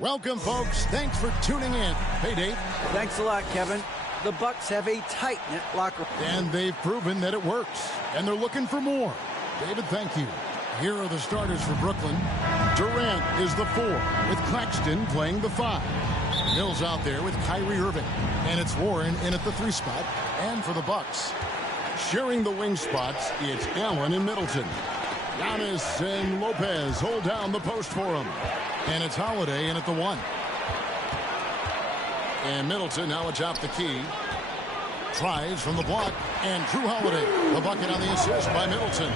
Welcome, folks. Thanks for tuning in. Hey, Dave. Thanks a lot, Kevin. The Bucks have a tight-knit locker room. And they've proven that it works. And they're looking for more. David, thank you. Here are the starters for Brooklyn. Durant is the 4, with Claxton playing the 5. Mills out there with Kyrie Irving. And it's Warren in at the 3 spot. And for the Bucks, sharing the wing spots, it's Allen and Middleton. Giannis and Lopez hold down the post for him. And it's Holiday in at the 1. And Middleton now atop the key. Tries from the block. And Drew Holiday, the bucket on the assist by Middleton.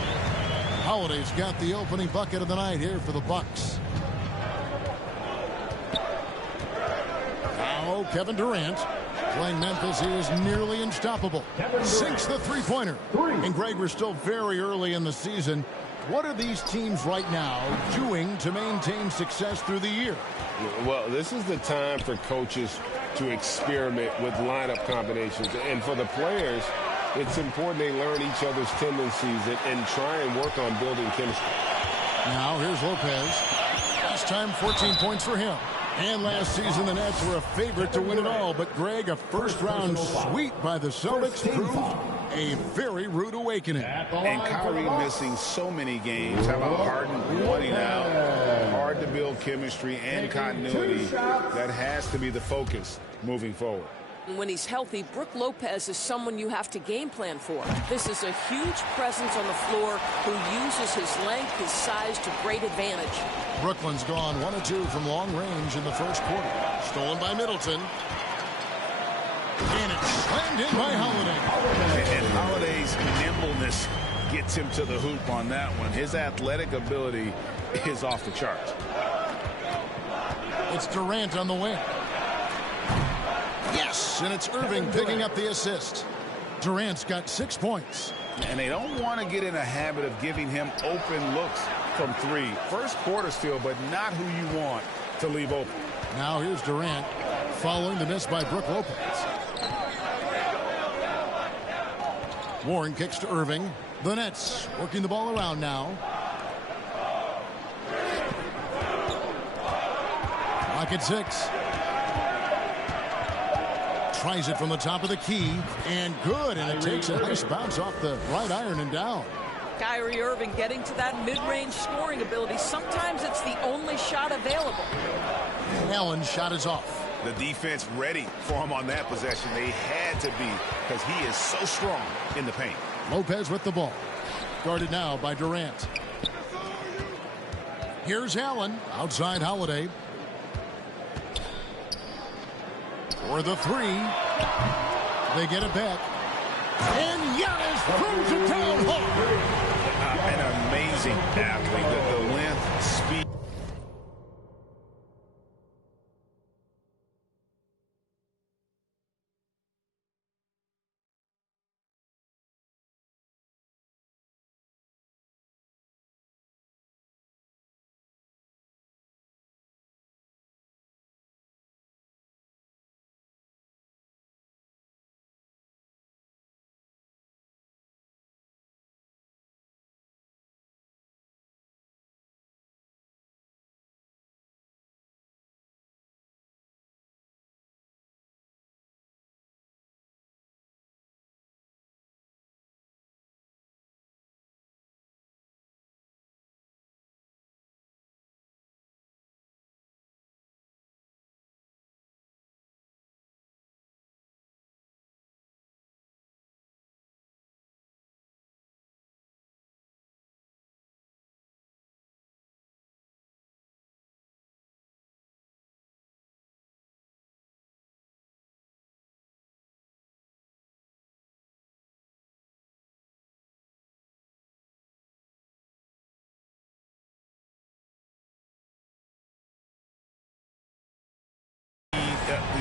Holiday's got the opening bucket of the night here for the Bucks. Now Kevin Durant. Playing Memphis, he was nearly unstoppable. Sinks the three-pointer. And Greg, we're still very early in the season. What are these teams right now doing to maintain success through the year? Well, this is the time for coaches to experiment with lineup combinations. And for the players, it's important they learn each other's tendencies and try and work on building chemistry. Now here's Lopez. Last time 14 points for him. And last season the Nets were a favorite to win it all. But Greg, a first-round sweep by the Celtics proved a very rude awakening. And Kyrie missing so many games. How about Harden wanting out? Hard to build chemistry and continuity. That has to be the focus moving forward. When he's healthy, Brook Lopez is someone you have to game plan for. This is a huge presence on the floor who uses his length, his size to great advantage. Brooklyn's gone 1 of 2 from long range in the first quarter. Stolen by Middleton. And it's slammed in by Holiday. And Holiday's nimbleness gets him to the hoop on that one. His athletic ability is off the charts. It's Durant on the wing. Yes, and it's Irving picking up the assist. Durant's got 6 points. And they don't want to get in a habit of giving him open looks from 3. First quarter still, but not who you want to leave open. Now here's Durant following the miss by Brook Lopez. Warren kicks to Irving. The Nets working the ball around now. Clock at 6. Tries it from the top of the key, and good, and it takes a nice bounce off the right iron and down. Kyrie Irving getting to that mid-range scoring ability. Sometimes it's the only shot available. Allen's shot is off. The defense ready for him on that possession. They had to be, because he is so strong in the paint. Lopez with the ball. Guarded now by Durant. Here's Allen outside Holiday. For the 3. They get it back. And Giannis proves it down hard. An amazing athlete. The length, speed.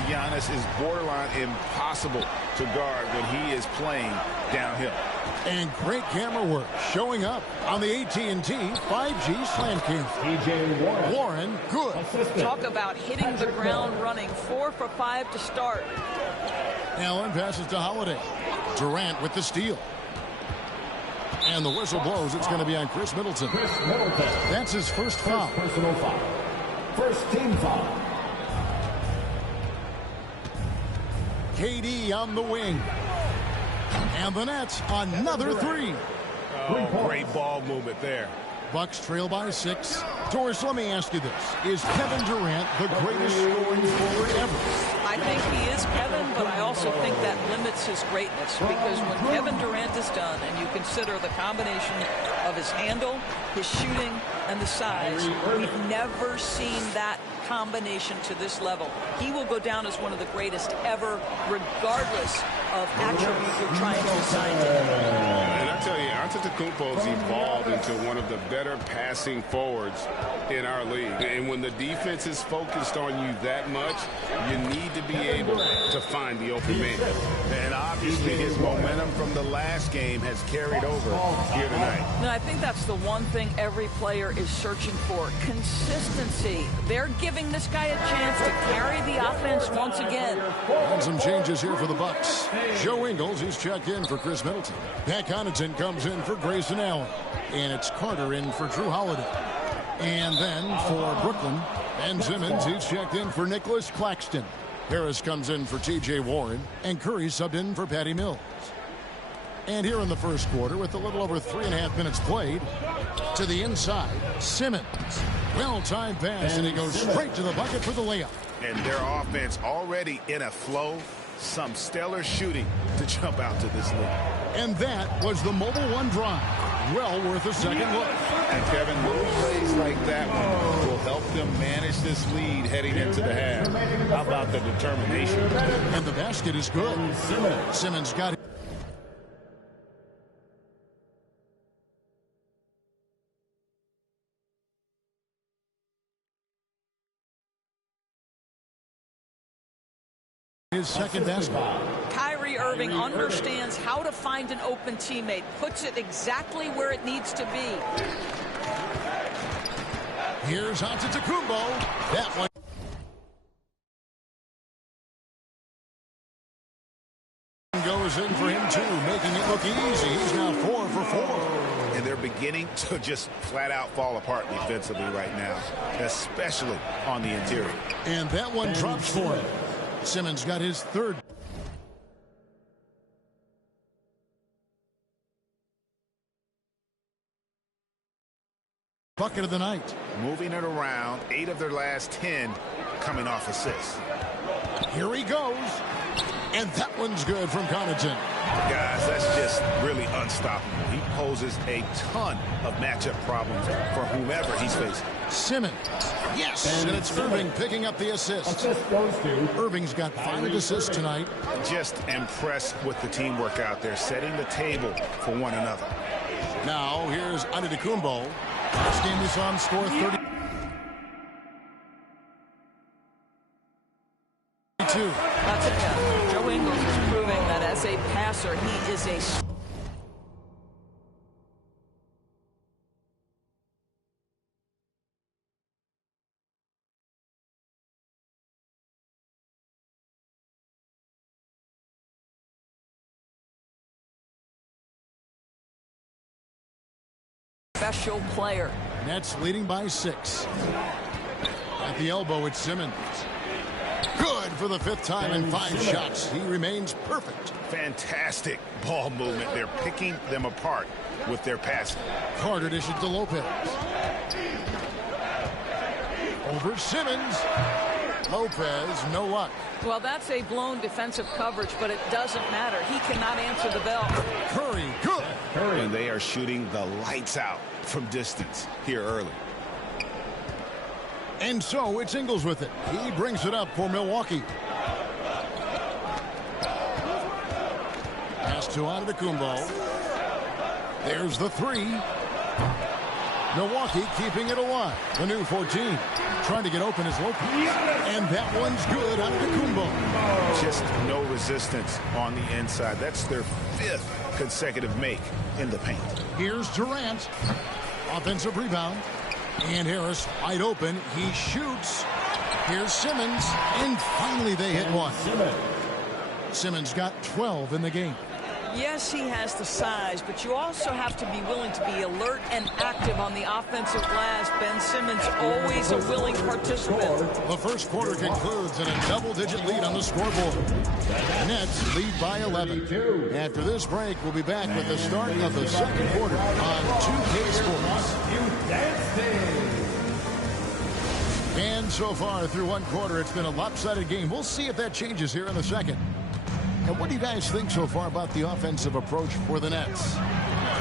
Giannis is borderline impossible to guard when he is playing downhill. And great camera work showing up on the AT&T 5G Slam King. Warren, good. Talk about hitting the ground running. 4 for 5 to start. Allen passes to Holiday. Durant with the steal. And the whistle blows. It's going to be on Chris Middleton. That's his first foul. Personal foul. First team foul. KD on the wing. And the Nets, another three. Oh, great ball movement there. Bucks trail by 6. Doris, let me ask you this. Is Kevin Durant the greatest scoring forward ever? I think he is, Kevin, but I also think that limits his greatness because when Kevin Durant is done and you consider the combination of his handle, his shooting, and the size, we've never seen that combination to this level. He will go down as one of the greatest ever, regardless of attribute you're trying to assign to him. And I tell you, Antetokounmpo's evolved into one of the better passing forwards in our league. And when the defense is focused on you that much, you need to be able to find the open man. And obviously his momentum from the last game has carried over here tonight. And I think that's the one thing every player is searching for, consistency. They're giving this guy a chance to carry the offense once again. And some changes here for the Bucks. Joe Ingles, he's checked in for Chris Middleton. Pat Connaughton comes in for Grayson Allen. And it's Carter in for Drew Holiday. And then for Brooklyn, Ben Simmons, he's checked in for Nicholas Claxton. Harris comes in for T.J. Warren. And Curry subbed in for Patty Mills. And here in the first quarter, with a little over 3.5 minutes played, to the inside, Simmons. Well-timed pass, and he goes straight to the bucket for the layup. And their offense already in a flow. Some stellar shooting to jump out to this lead. And that was the Mobile One drive. Well worth a second look. And Kevin, little plays like that one will help them manage this lead heading into the half. How about the determination? And the basket is good. Simmons got it. His second basket. Kyrie Irving understands how to find an open teammate, puts it exactly where it needs to be. Here's Antetokounmpo. That one goes in for him too, making it look easy. He's now 4 for 4. And they're beginning to just flat out fall apart defensively right now, especially on the interior. And that one drops for him. Simmons got his third. Bucket of the night. Moving it around, 8 of their last 10 coming off assists. Here he goes. And that one's good from Connaughton. Guys, that's just really unstoppable. He poses a ton of matchup problems for whomever he's facing. Simmons. Yes, and it's Irving picking up the assist. Irving's got 5 assists tonight. Just impressed with the teamwork out there, setting the table for one another. Now, here's Antetokounmpo. Last game we saw him score 30. That's it. Joe Ingles is proving that as a passer, he is a special player. Nets leading by 6. At the elbow, it's Simmons. Good for the 5th time in 5 shots. He remains perfect. Fantastic ball movement. They're picking them apart with their passing. Carter dishes to Lopez. Over Simmons. Lopez, no luck. Well, that's a blown defensive coverage, but it doesn't matter. He cannot answer the bell. Curry, good. And they are shooting the lights out from distance here early. And so it's Ingles with it. He brings it up for Milwaukee. Pass to Antetokounmpo. There's the 3. Milwaukee keeping it alive. The new 14. Trying to get open is Lopez. And that one's good. Antetokounmpo. Just no resistance on the inside. That's their 5th consecutive make in the paint. Here's Durant. Offensive rebound. And Harris wide open. He shoots. Here's Simmons. And finally they hit one. Simmons got 12 in the game. Yes, he has the size, but you also have to be willing to be alert and active on the offensive glass. Ben Simmons, always a willing participant. The first quarter concludes in a double-digit lead on the scoreboard. The Nets lead by 11. After this break, we'll be back with the start of the second quarter on 2K Sports. And so far through one quarter, it's been a lopsided game. We'll see if that changes here in the second. And what do you guys think so far about the offensive approach for the Nets?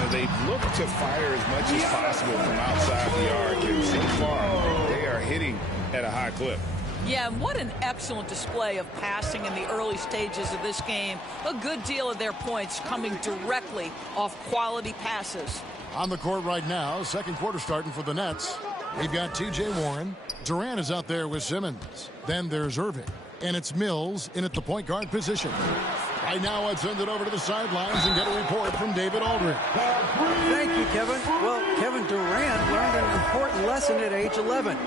They look to fire as much as possible from outside the arc, and so far they are hitting at a high clip. Yeah, and what an excellent display of passing in the early stages of this game. A good deal of their points coming directly off quality passes. On the court right now, second quarter starting for the Nets. We've got T.J. Warren. Durant is out there with Simmons. Then there's Irving. And it's Mills in at the point guard position. Right now, let's send it over to the sidelines and get a report from David Aldridge. Thank you, Kevin. Well, Kevin Durant learned an important lesson at age 11.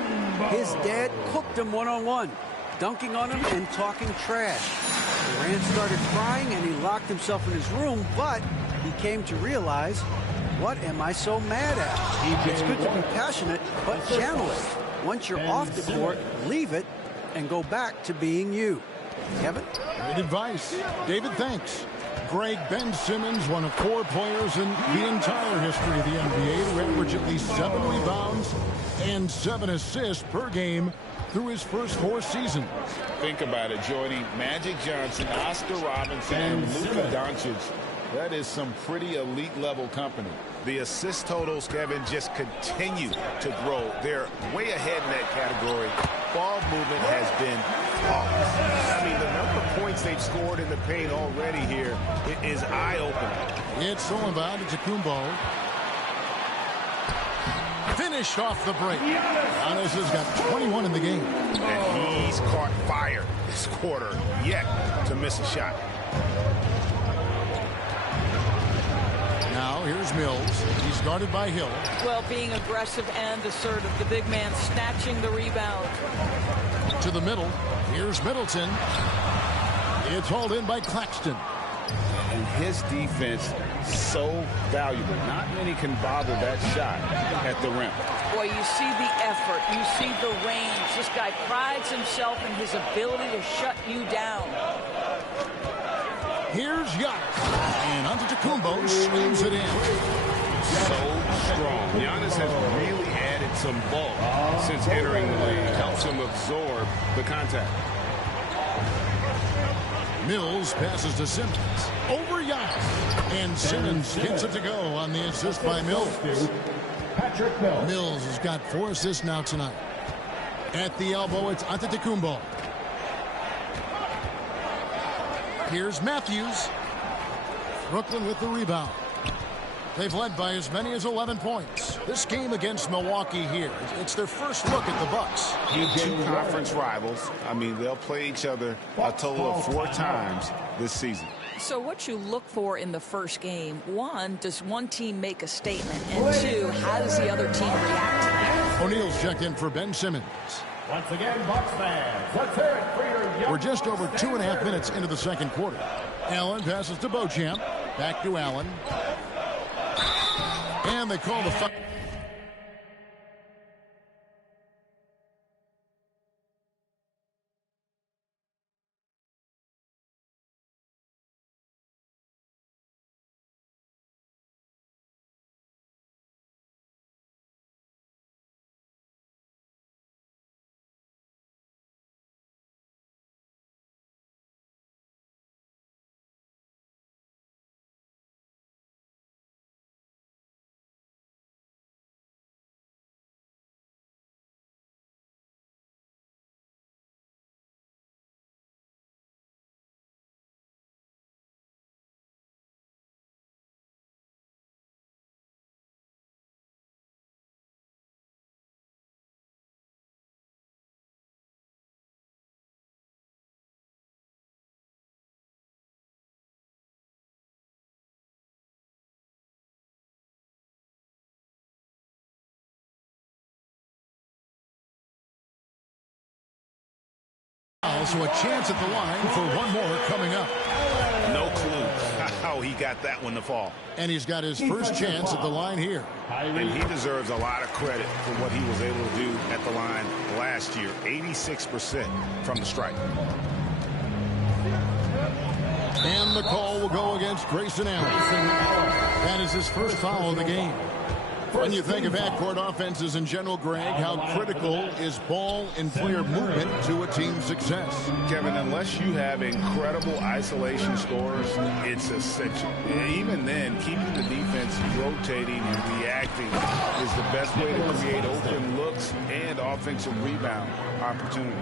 His dad cooked him one-on-one, dunking on him and talking trash. Durant started crying and he locked himself in his room, but he came to realize, what am I so mad at? It's good to be passionate, but channel it. Once you're off the court, leave it and go back to being you. Kevin? Great advice. David, thanks. Greg, Ben Simmons, one of 4 players in the entire history of the NBA to average at least 7 rebounds and 7 assists per game through his first 4 seasons. Think about it, Jordy. Magic Johnson, Oscar Robinson, and Luka Doncic. That is some pretty elite level company. The assist totals, Kevin, just continue to grow. They're way ahead in that category. Ball movement has been flawless. I mean, the number of points they've scored in the paint already here is eye-opening. It's Sullivan to Tacumbo. Finished off the break. Giannis has got 21 in the game. And he's caught fire this quarter, yet to miss a shot. Now here's Mills. He's guarded by Hill. Well, being aggressive and assertive. The big man snatching the rebound. To the middle. Here's Middleton. It's hauled in by Claxton. And his defense so valuable. Not many can bother that shot at the rim. Boy, you see the effort. You see the range. This guy prides himself in his ability to shut you down. Here's Giannis. And Antetokounmpo swings it in. So strong. Giannis has really added some bulk since entering the league. Helps him absorb the contact. Mills passes to Simmons. Over Giannis. And Simmons gets it to go on the assist by Mills. Mills has got 4 assists now tonight. At the elbow, it's Antetokounmpo. Here's Matthews. Brooklyn with the rebound. They've led by as many as 11 points. This game against Milwaukee here, it's their first look at the Bucks. 2 conference rivals. I mean, they'll play each other a total of 4 times this season. So what you look for in the first game, 1, does one team make a statement? And 2, how does the other team react to that? O'Neal's checked in for Ben Simmons. Once again, Bucks fans, let's hear it for your young. We're just over 2.5 minutes into the second quarter. Allen passes to Beauchamp. Back to Allen. And they call the foul. So a chance at the line for one more coming up. No clue how he got that one to fall. And he's got his first chance at the line here. And he deserves a lot of credit for what he was able to do at the line last year. 86% from the stripe. And the call will go against Grayson Allen. That is his first foul of the game. When you think of half-court offenses in general, Greg, how critical is ball and player movement to a team's success? Kevin, unless you have incredible isolation scores, it's essential. Even then, keeping the defense rotating and reacting is the best way to create open looks and offensive rebound opportunities.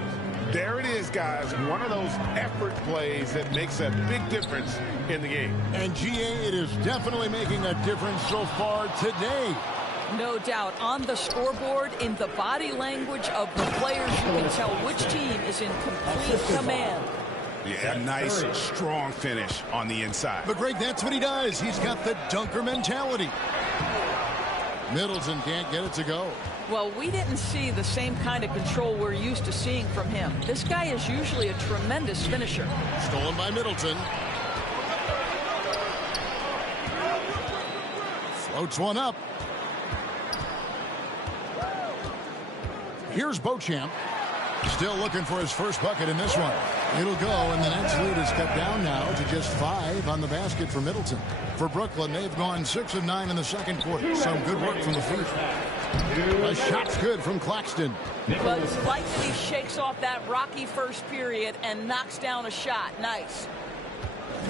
There it is, guys. One of those effort plays that makes a big difference in the game. And, GA, it is definitely making a difference so far today. No doubt. On the scoreboard, in the body language of the players, you can tell which team is in complete command. Yeah, a nice, strong finish on the inside. But, Greg, that's what he does. He's got the dunker mentality. Middleton can't get it to go. Well, we didn't see the same kind of control we're used to seeing from him. This guy is usually a tremendous finisher. Stolen by Middleton. Floats one up. Here's Beauchamp. Still looking for his first bucket in this one. It'll go, and the Nets lead is cut down now to just 5 on the basket for Middleton. For Brooklyn, they've gone 6 of 9 in the second quarter. Some good work from the field. A shot's good from Claxton. But it's like that he shakes off that rocky first period and knocks down a shot. Nice.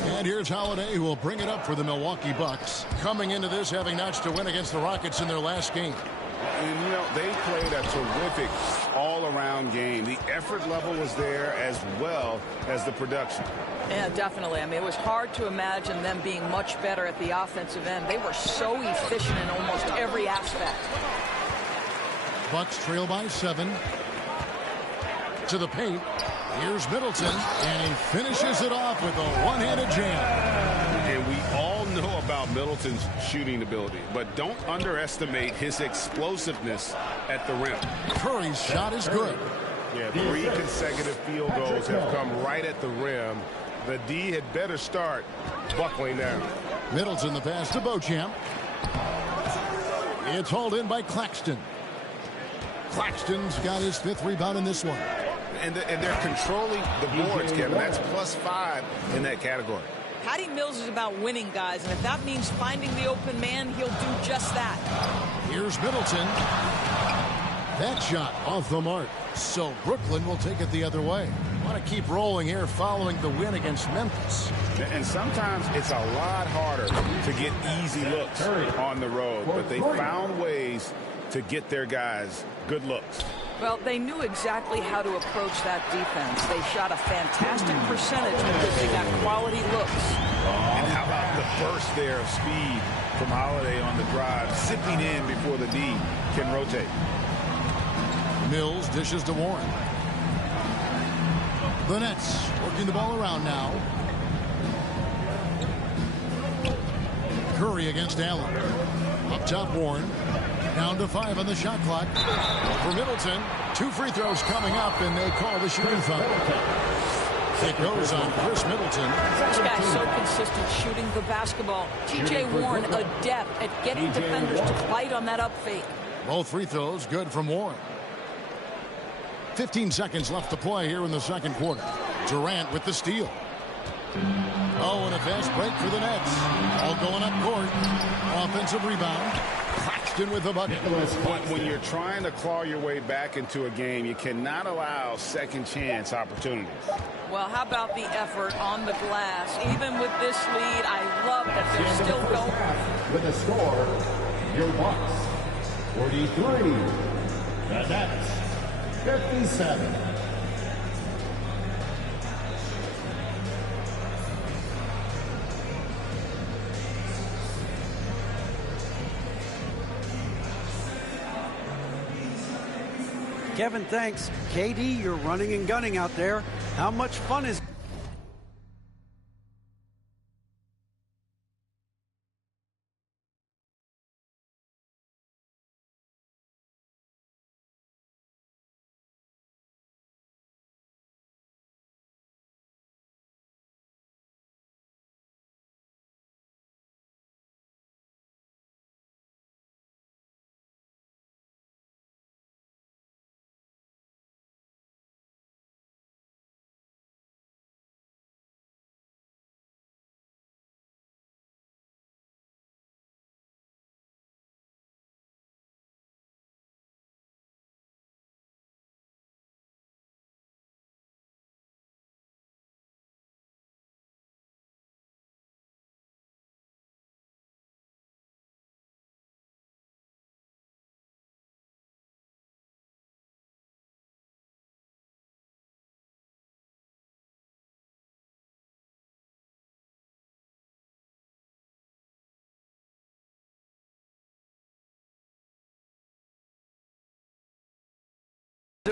And here's Holiday, who will bring it up for the Milwaukee Bucks. Coming into this, having notched a win against the Rockets in their last game. And, you know, they played a terrific all-around game. The effort level was there as well as the production. Yeah, definitely. I mean, it was hard to imagine them being much better at the offensive end. They were so efficient in almost every aspect. Bucks trail by 7. To the paint. Here's Middleton, and he finishes it off with a one-handed jam. And we all know about Middleton's shooting ability, but don't underestimate his explosiveness at the rim. Curry's shot is good. Yeah, 3 consecutive field goals have come right at the rim. The D had better start buckling down. Middleton the pass to Beauchamp. It's hauled in by Claxton. Claxton's got his 5th rebound in this one. And they're controlling the boards, Kevin. That's +5 in that category. Patty Mills is about winning, guys, and if that means finding the open man, he'll do just that. Here's Middleton. That shot off the mark. So Brooklyn will take it the other way. Want to keep rolling here following the win against Memphis. And sometimes it's a lot harder to get easy looks on the road, but they found ways to get their guys good looks. Well, they knew exactly how to approach that defense. They shot a fantastic percentage because they got quality looks. And how about the burst there of speed from Holiday on the drive, zipping in before the D can rotate. Mills dishes to Warren. The Nets working the ball around now. Curry against Allen. Up top, Warren. Down to 5 on the shot clock. For Middleton, 2 free throws coming up, and they call the shooting foul. It goes on Chris Middleton. This guy's so consistent shooting the basketball. T.J. Warren, adept at getting defenders to fight on that up fake. Both free throws good from Warren. 15 seconds left to play here in the second quarter. Durant with the steal. Oh, and a fast break for the Nets. All going up court. Offensive rebound. Claxton with the bucket. When you're trying to claw your way back into a game, you cannot allow second chance opportunities. Well, how about the effort on the glass? Even with this lead, I love that they're still going. With the score, your Bucks 43, the Nets 57. Kevin, thanks. KD, you're running and gunning out there. How much fun is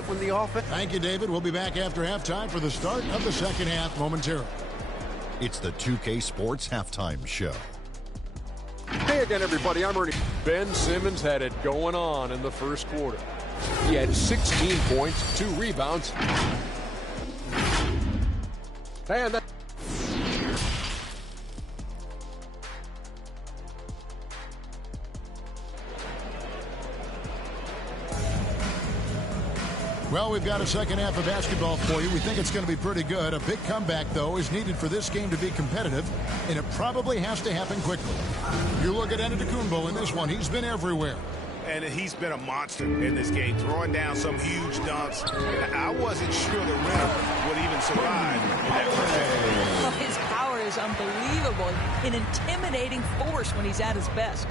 it when the offense... Thank you, David. We'll be back after halftime for the start of the second half momentarily. It's the 2K Sports Halftime Show. Hey again, everybody. I'm Ernie. Ben Simmons had it going on in the first quarter. He had 16 points, 2 rebounds. And that... Well, we've got a second half of basketball for you. We think it's going to be pretty good. A big comeback, though, is needed for this game to be competitive, and it probably has to happen quickly. You look at Antetokounmpo in this one. He's been everywhere. And he's been a monster in this game, throwing down some huge dunks. I wasn't sure the rim would even survive in that first half. Well, his power is unbelievable, an intimidating force when he's at his best.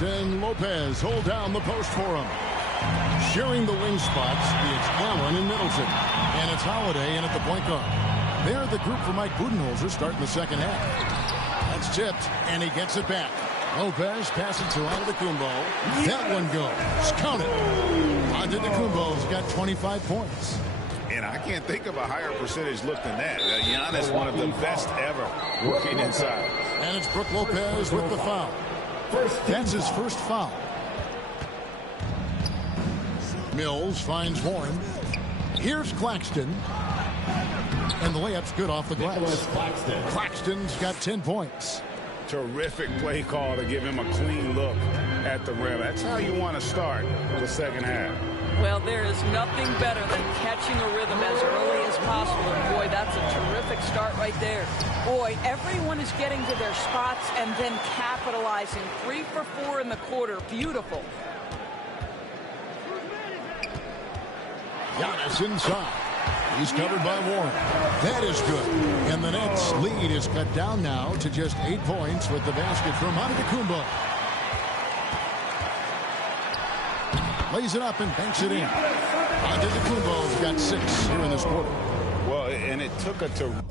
And Lopez hold down the post for him. Sharing the wing spots, it's Allen and Middleton. And it's Holiday in at the point guard. They're the group for Mike Budenholzer starting the second half. That's tipped, and he gets it back. Lopez passes to Antetokounmpo. That one goes. Count it. Antetokounmpo's got 25 points. And I can't think of a higher percentage look than that. Giannis, one of the best ever working inside. And it's Brook Lopez with the foul. That's his first foul. Mills finds Warren. Here's Claxton. And the layup's good off the glass. Claxton's got 10 points. Terrific play call to give him a clean look at the rim. That's how you want to start the second half. Well, there is nothing better than catching a rhythm as early as possible. And boy, that's a terrific start right there. Boy, everyone is getting to their spots and then capitalizing. 3 for 4 in the quarter. Beautiful. Giannis inside. He's covered by Warren. That is good. And the Nets' lead is cut down now to just 8 points with the basket from Antetokounmpo. Lays it up and banks it in. Antetokounmpo's got 6 here in this quarter. Well, and it took a terrific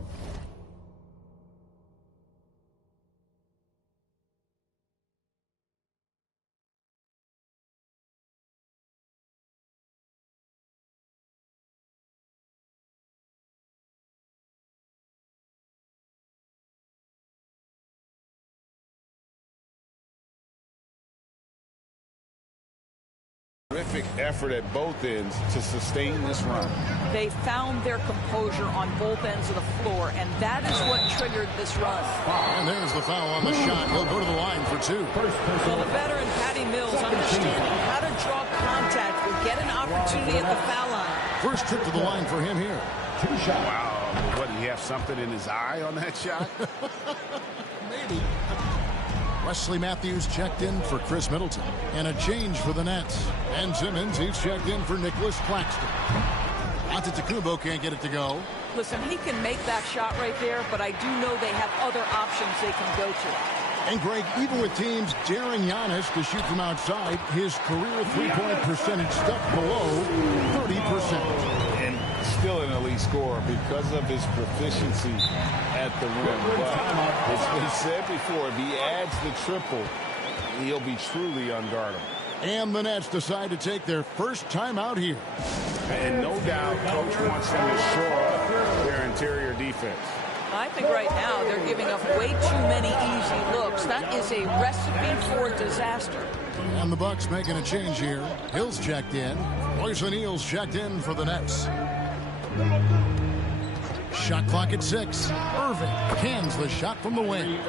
effort at both ends to sustain this run. They found their composure on both ends of the floor, and that is what triggered this run. And there's the foul on the shot. He'll go to the line for 2. Well, the veteran Patty Mills, understanding how to draw contact, will get an opportunity at the foul line. First trip to the line for him here. Wow. What, did he have something in his eye on that shot? Maybe. Wesley Matthews checked in for Chris Middleton. And a change for the Nets. And Simmons, he's checked in for Nicholas Claxton. Antetokounmpo can't get it to go. Listen, he can make that shot right there, but I do know they have other options they can go to. And Greg, even with teams daring Giannis to shoot from outside, his career three-point percentage stuck below 30%. And still an elite scorer because of his proficiency at the rim. But it's been said before, if he adds the triple, he'll be truly unguardable. And the Nets decide to take their first time out here. And no doubt, Coach wants them to shore up their interior defense. I think right now they're giving up way too many easy looks. That is a recipe for disaster. And the Bucks making a change here. Hill's checked in. Royce O'Neal's checked in for the Nets. Shot clock at 6. Irving cans the shot from the wing.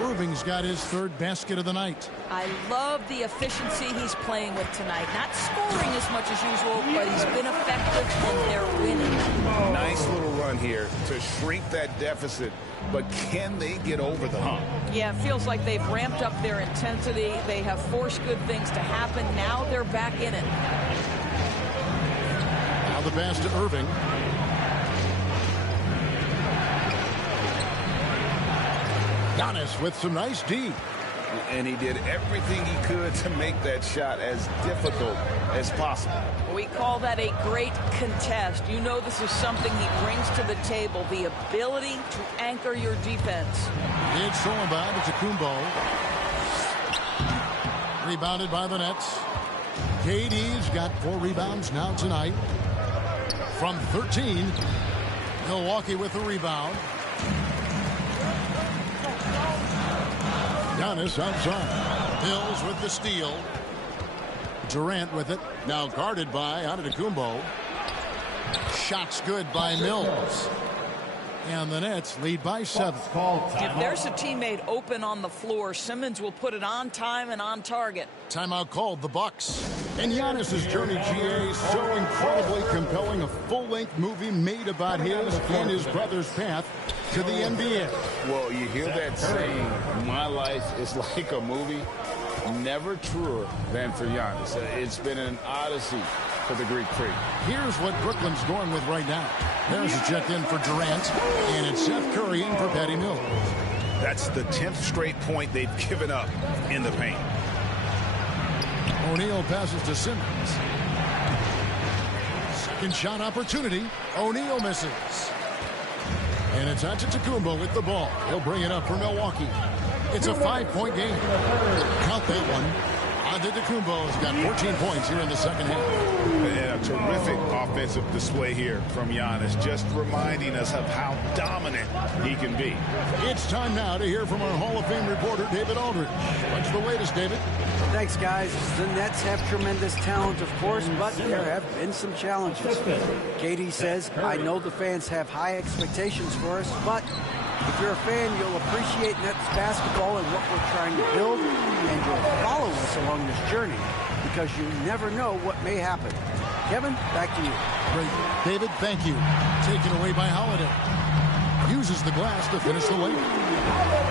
Irving's got his 3rd basket of the night. I love the efficiency he's playing with tonight. Not scoring as much as usual, but he's been effective and they're winning. Nice little run here to shrink that deficit, but can they get over the hump? Yeah, it feels like they've ramped up their intensity. They have forced good things to happen. Now they're back in it. Now the pass to Irving. Giannis with some nice D. And he did everything he could to make that shot as difficult as possible. We call that a great contest. You know this is something he brings to the table, the ability to anchor your defense. It's thrown by to Kumbo. Rebounded by the Nets. KD's got 4 rebounds now tonight. From 13, Milwaukee with the rebound. Giannis outside. Mills with the steal. Durant with it. Now guarded by Antetokounmpo. Shots good by Mills. And the Nets lead by 7. If there's a teammate open on the floor, Simmons will put it on time and on target. Timeout called the Bucks. And Giannis's journey, GA, so incredibly compelling. A full-length movie made about his and his brother's path to the NBA. Well, you hear that saying, my life is like a movie. Never truer than for Giannis. It's been an odyssey for the Greek freak. Here's what Brooklyn's going with right now. There's a check in for Durant, and it's Seth Curry in for Patty Mills. That's the 10th straight point they've given up in the paint. O'Neal passes to Simmons. Second shot opportunity. O'Neal misses. And it's Antetokounmpo with the ball. He'll bring it up for Milwaukee. It's a 5-point game. Count that one. Antetokounmpo's got 14 points here in the second half. And a terrific offensive display here from Giannis, just reminding us of how dominant he can be. It's time now to hear from our Hall of Fame reporter, David Aldridge. What's the latest, David? Thanks, guys. The Nets have tremendous talent, of course, but there have been some challenges. KD says, I know the fans have high expectations for us, but if you're a fan, you'll appreciate Nets basketball and what we're trying to build, and you'll follow us along this journey because you never know what may happen. Kevin, back to you. Great. David, thank you. Taken away by Holiday. Uses the glass to finish the layup.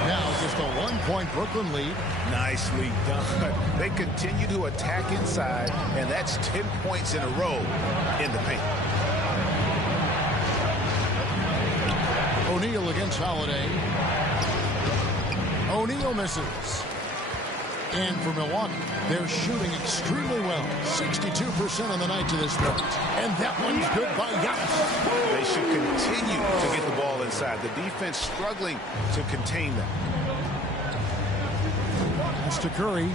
Now just a 1-point Brooklyn lead. Nicely done. They continue to attack inside, and that's 10 points in a row in the paint. O'Neal against Holiday. O'Neal misses. And for Milwaukee, they're shooting extremely well. 62% on the night to this point. And that one's good by Giannis. They should continue to get the ball inside. The defense struggling to contain them. That's to Curry.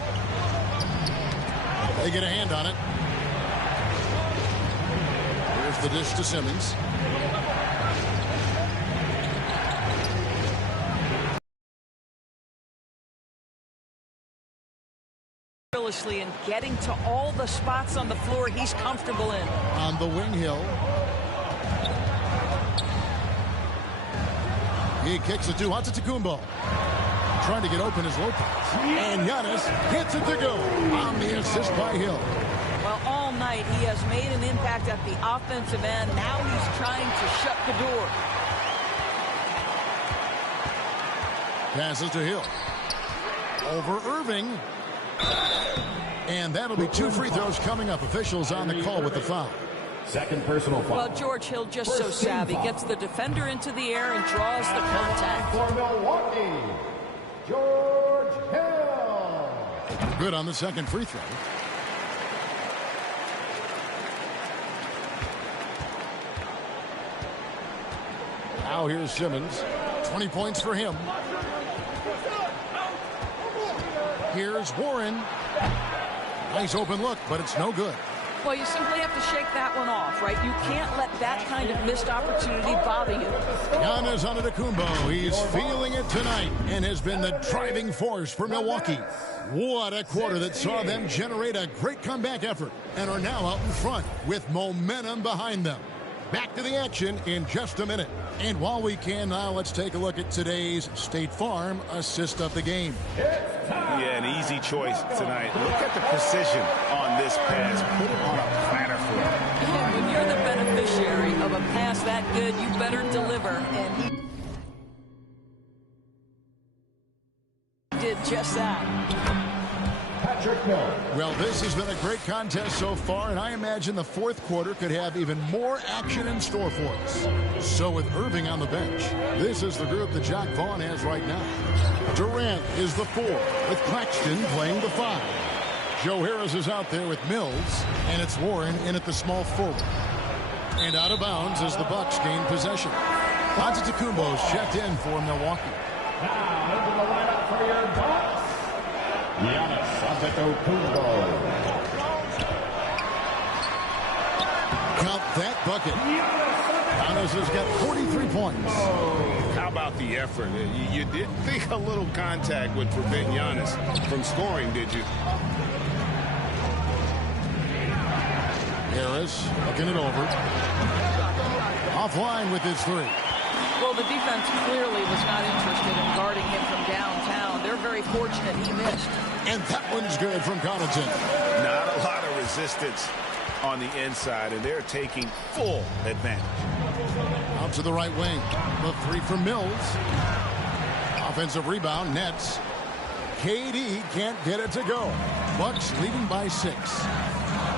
They get a hand on it. Here's the dish to Simmons. And getting to all the spots on the floor he's comfortable in. On the wing, Hill. He kicks it to Antetokounmpo. Trying to get open is Lopez. And Giannis hits it to go on the assist by Hill. Well, all night he has made an impact at the offensive end. Now he's trying to shut the door. Passes to Hill. Over Irving. And that'll be 2 free throws coming up. Officials on the call with the foul. Second personal foul. Well, George Hill just so savvy. Gets the defender into the air and draws the contact. For Milwaukee, George Hill. Good on the second free throw. Now here's Simmons. 20 points for him. Here's Warren. Nice open look, but it's no good. Well, you simply have to shake that one off, right? You can't let that kind of missed opportunity bother you. Giannis Antetokounmpo, he's feeling it tonight and has been the driving force for Milwaukee. What a quarter that saw them generate a great comeback effort and are now out in front with momentum behind them. Back to the action in just a minute. And while we can now, let's take a look at today's State Farm assist of the game. Yeah, an easy choice tonight. Look at the precision on this pass. Put it on a platter for him. And when you're the beneficiary of a pass that good, you better deliver. And he did just that. Well, this has been a great contest so far, and I imagine the fourth quarter could have even more action in store for us. So with Irving on the bench, this is the group that Jacque Vaughn has right now. Durant is the 4, with Claxton playing the 5. Joe Harris is out there with Mills, and it's Warren in at the small forward. And out of bounds as the Bucks gain possession. Antetokounmpo's checked in for Milwaukee. Now into the lineup for your Bucks, Giannis Antetokounmpo. Count that bucket. Giannis has got 43 points. How about the effort? You didn't think a little contact would prevent Giannis from scoring, did you? Harris looking it over. Offline with his 3. Well, the defense clearly was not interested in guarding him from downtown. They're very fortunate he missed. And that one's good from Connaughton. Not a lot of resistance on the inside, and they're taking full advantage. Out to the right wing. The 3 from Mills. Offensive rebound, Nets. KD can't get it to go. Bucks leading by 6.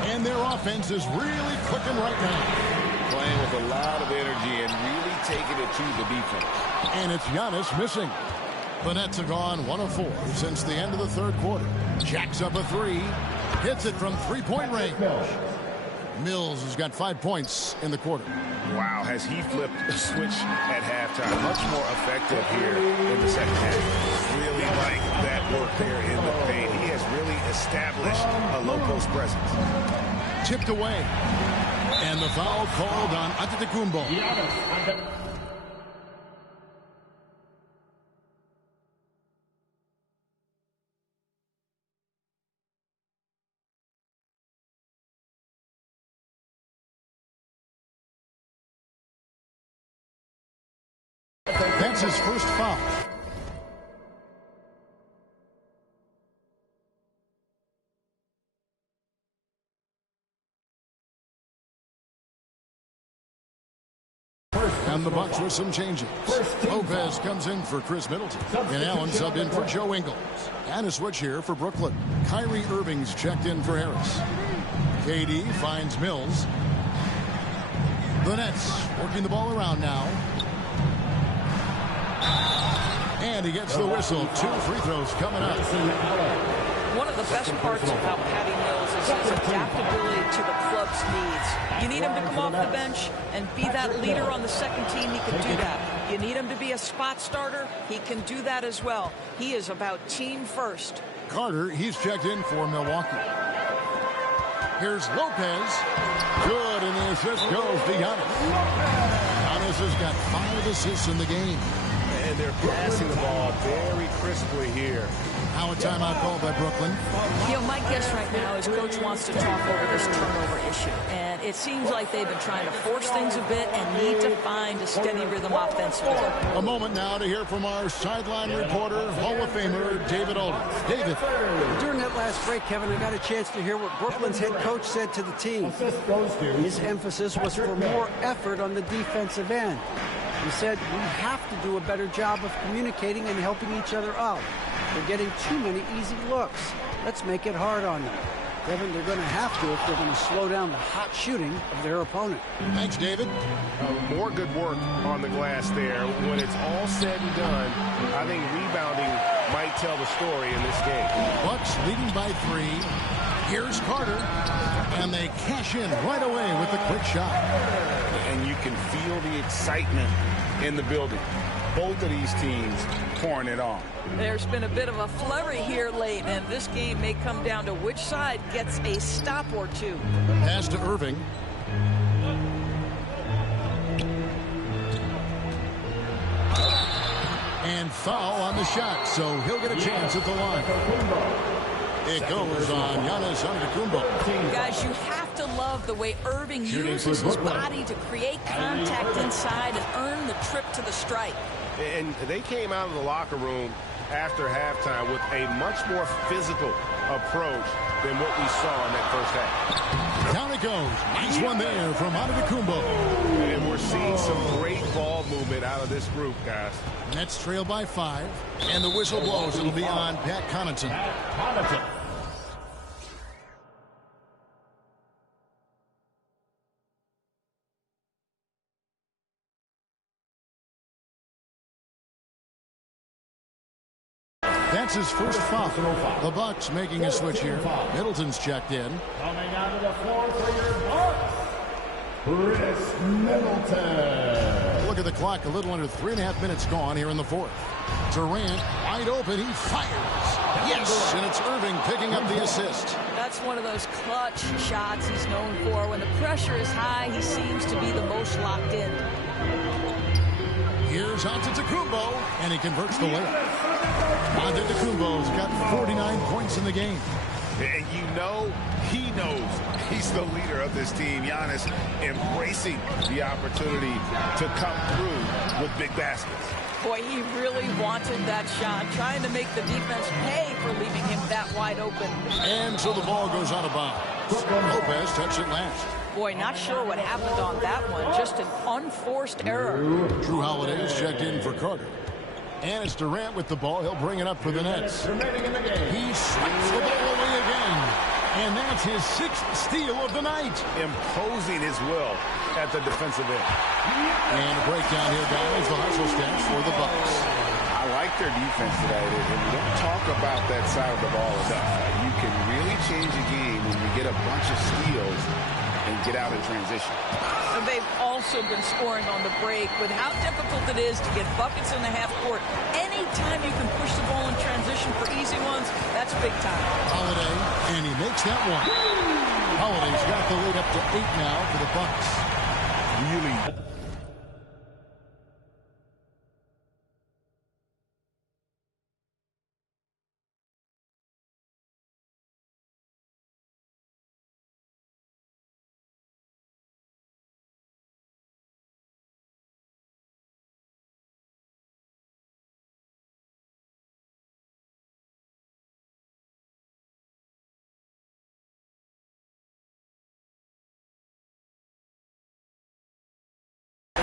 And their offense is really clicking right now. Playing with a lot of energy and really taking it to the defense. And it's Giannis missing. The Nets have gone 1 of 4 since the end of the third quarter. Jacks up a 3. Hits it from three-point range. Mills has got 5 points in the quarter. Wow, has he flipped a switch at halftime. Much more effective here in the second half. Really like that work there in the paint. He has really established a low-post presence. Tipped away. And the foul called on Antetokounmpo. That's his first foul. And the Bucks with some changes. Lopez comes in for Chris Middleton. And Allen subbed in for Joe Ingles. And a switch here for Brooklyn. Kyrie Irving's checked in for Harris. KD finds Mills. The Nets working the ball around now. And he gets the whistle. 2 free throws coming up. One of the best parts about Patty Mills is his adaptability to the club's needs. You need him to come off the bench and be that leader on the second team. He can do that. You need him to be a spot starter. He can do that as well. He is about team first. Carter, he's checked in for Milwaukee. Here's Lopez. Good, and the assist goes to Giannis. Giannis has got 5 assists in the game. And they're passing the ball very crisply here. Now a timeout called by Brooklyn. You know, my guess right now is Coach wants to talk over this turnover issue. And it seems like they've been trying to force things a bit and need to find a steady rhythm offensively. A moment now to hear from our sideline reporter, Hall of Famer, David Aldridge. David. During that last break, Kevin, I got a chance to hear what Brooklyn's head coach said to the team. His emphasis was for more effort on the defensive end. He said, we have to do a better job of communicating and helping each other out. They're getting too many easy looks. Let's make it hard on them. Kevin, they're going to have to if they're going to slow down the hot shooting of their opponent. Thanks, David. More good work on the glass there. When it's all said and done, I think rebounding might tell the story in this game. Bucks leading by 3. Here's Carter. And they cash in right away with the quick shot. And you can feel the excitement in the building. both of these teams pouring it on. There's been a bit of a flurry here late, and this game may come down to which side gets a stop or two. Pass to Irving. And foul on the shot, so he'll get a chance at the line. It goes on Giannis Antetokounmpo. Guys, you have to love the way Irving uses his body to create contact inside and earn the trip to the stripe. And they came out of the locker room after halftime with a much more physical approach than what we saw in that first half. Down it goes. Nice one there from Antetokounmpo. And we're seeing some great ball movement out of this group, guys. Nets trail by 5. And the whistle blows. It'll be on Pat Connaughton. That's his first foul. The Bucks making a switch here. Middleton's checked in. Coming onto the floor for your Bucks, Chris Middleton. Look at the clock. A little under 3.5 minutes gone here in the fourth. Durant wide open. He fires. Yes, and it's Irving picking up the assist. That's one of those clutch shots he's known for. When the pressure is high, he seems to be the most locked in. Here's Antetokounmpo, and he converts the layup. Antetokounmpo's got 49 points in the game. And you know, he knows he's the leader of this team. Giannis embracing the opportunity to come through with big baskets. Boy, he really wanted that shot, trying to make the defense pay for leaving him that wide open. And so the ball goes out of bounds. Lopez touched it last. Boy, not sure what happened on that one. Just an unforced error. Drew Holiday's checked in for Carter. And it's Durant with the ball. He'll bring it up for the Nets. He swipes the ball away again. And that's his 6th steal of the night. Imposing his will at the defensive end. And a breakdown here, guys. The hustle stats for the Bucks. I like their defense today. And we don't talk about that side of the ball enough. You can really change a game when you get a bunch of steals and get out in transition. And they've also been scoring on the break with how difficult it is to get buckets in the half court. Anytime you can push the ball in transition for easy ones, that's big time. Holiday, and he makes that one. Holiday's got the lead up to 8 now for the Bucks. Really.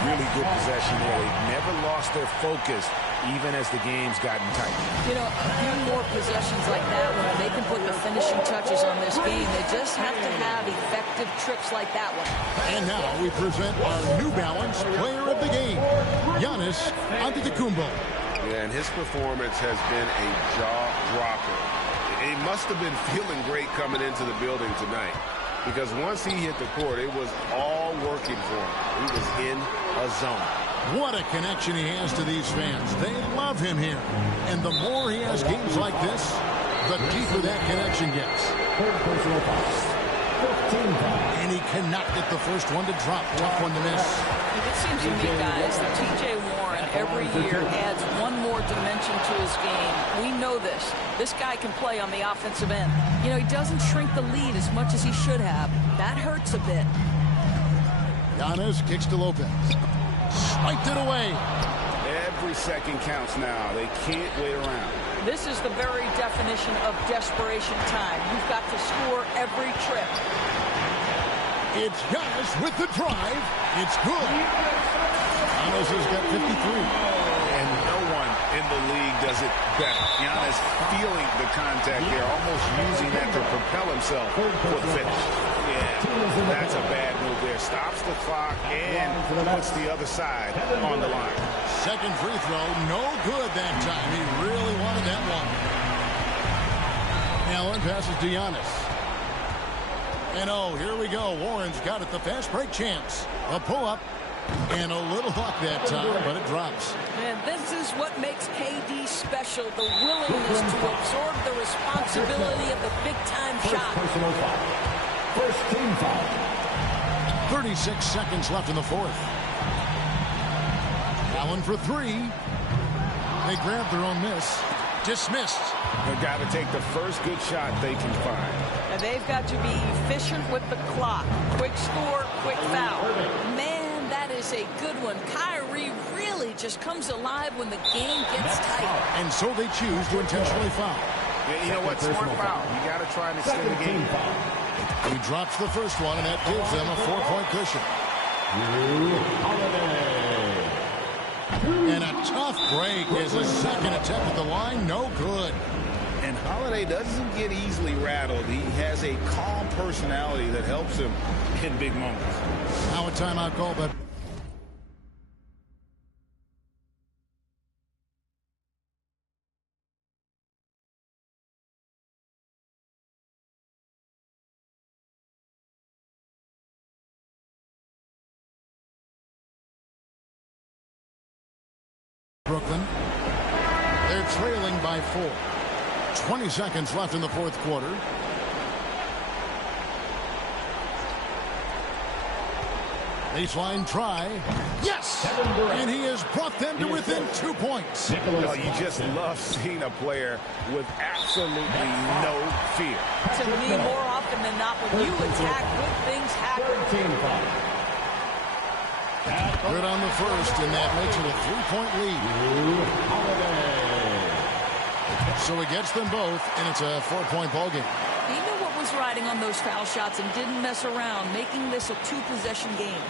Really good possession there. They've never lost their focus, even as the game's gotten tight. You know, a few more possessions like that one, they can put the finishing touches on this game. They just have to have effective trips like that one. And now we present our New Balance player of the game, Giannis Antetokounmpo. Yeah, and his performance has been a jaw-dropper. He must have been feeling great coming into the building tonight, because once he hit the court, it was all working for him. He was in a zone. What a connection he has to these fans. They love him here. And the more he has games like this, the deeper that connection gets. And he cannot get the first one to drop. Tough one to miss. It seems to me, guys, that T.J. Warren every year adds one more dimension to his game. We know this. This guy can play on the offensive end. You know, he doesn't shrink the lead as much as he should have. That hurts a bit. Giannis kicks to Lopez. Swiped it away. Every second counts now. They can't wait around. This is the very definition of desperation time. You've got to score every trip. It's Giannis with the drive. It's good. Giannis has got 53. And no one in the league does it better. Giannis feeling the contact there, almost using that to propel himself for the finish. Yeah, that's a bad move there. Stops the clock and puts the other side on the line. Second free throw, no good that time. He really wanted that one. Allen passes to Giannis. And oh, here we go. Warren's got it. The fast break chance. A pull-up. And a little luck that time, but it drops. And this is what makes KD special, the willingness to absorb the responsibility of the big-time shot. Personal foul. First team foul. 36 seconds left in the fourth. Allen for three. They grab their own miss. Dismissed. They've got to take the first good shot they can find. And they've got to be efficient with the clock. Quick score, quick foul. Man, that is a good one. Kyrie really just comes alive when the game gets tight. And so they choose to intentionally foul. Yeah, you know what? Smart foul. You got to try and extend the game. He drops the first one, and that gives them a 4-point cushion. And a tough break is a second attempt at the line. No good. And Holiday doesn't get easily rattled. He has a calm personality that helps him in big moments. Now a timeout call, but Brooklyn. They're trailing by 4. 20 seconds left in the fourth quarter. Baseline try. Yes! And he has brought them to within 2 points. Oh, you just love seeing a player with absolutely no fear. To me, more often than not, when you attack, good things happen. Good on the first, and that makes it a 3-point lead. So he gets them both, and it's a 4-point ball game. He knew what was riding on those foul shots and didn't mess around, making this a 2-possession game.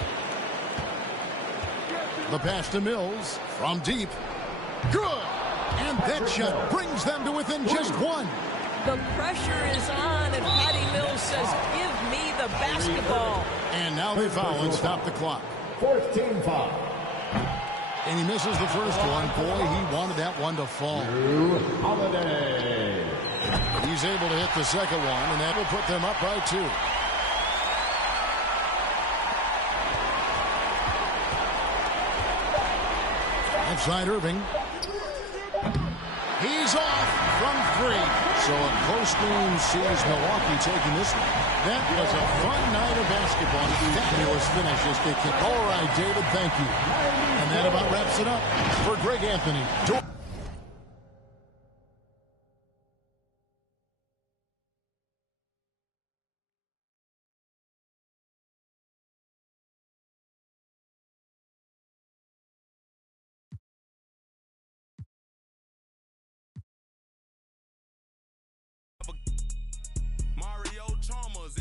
The pass to Mills from deep. Good! And that shot brings them to within just 1. The pressure is on, and Patty Mills says, give me the basketball. And now they foul and stop the clock. Fourth team foul. And he misses the first one. Boy, he wanted that one to fall. Holiday. He's able to hit the second one, and that will put them up by 2. Outside Irving. He's off from 3. So a close game sees Milwaukee taking this one. That was a fun night of basketball. Fabulous finish as they kick. All right, David, thank you. And that about wraps it up for Greg Anthony.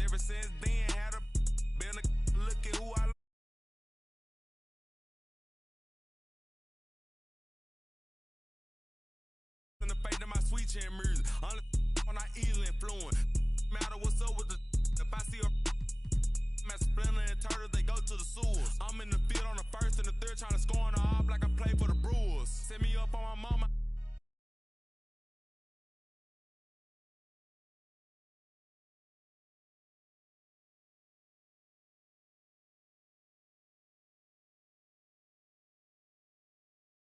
Ever since then, had been a look at who I in the face of my sweet chin mirror.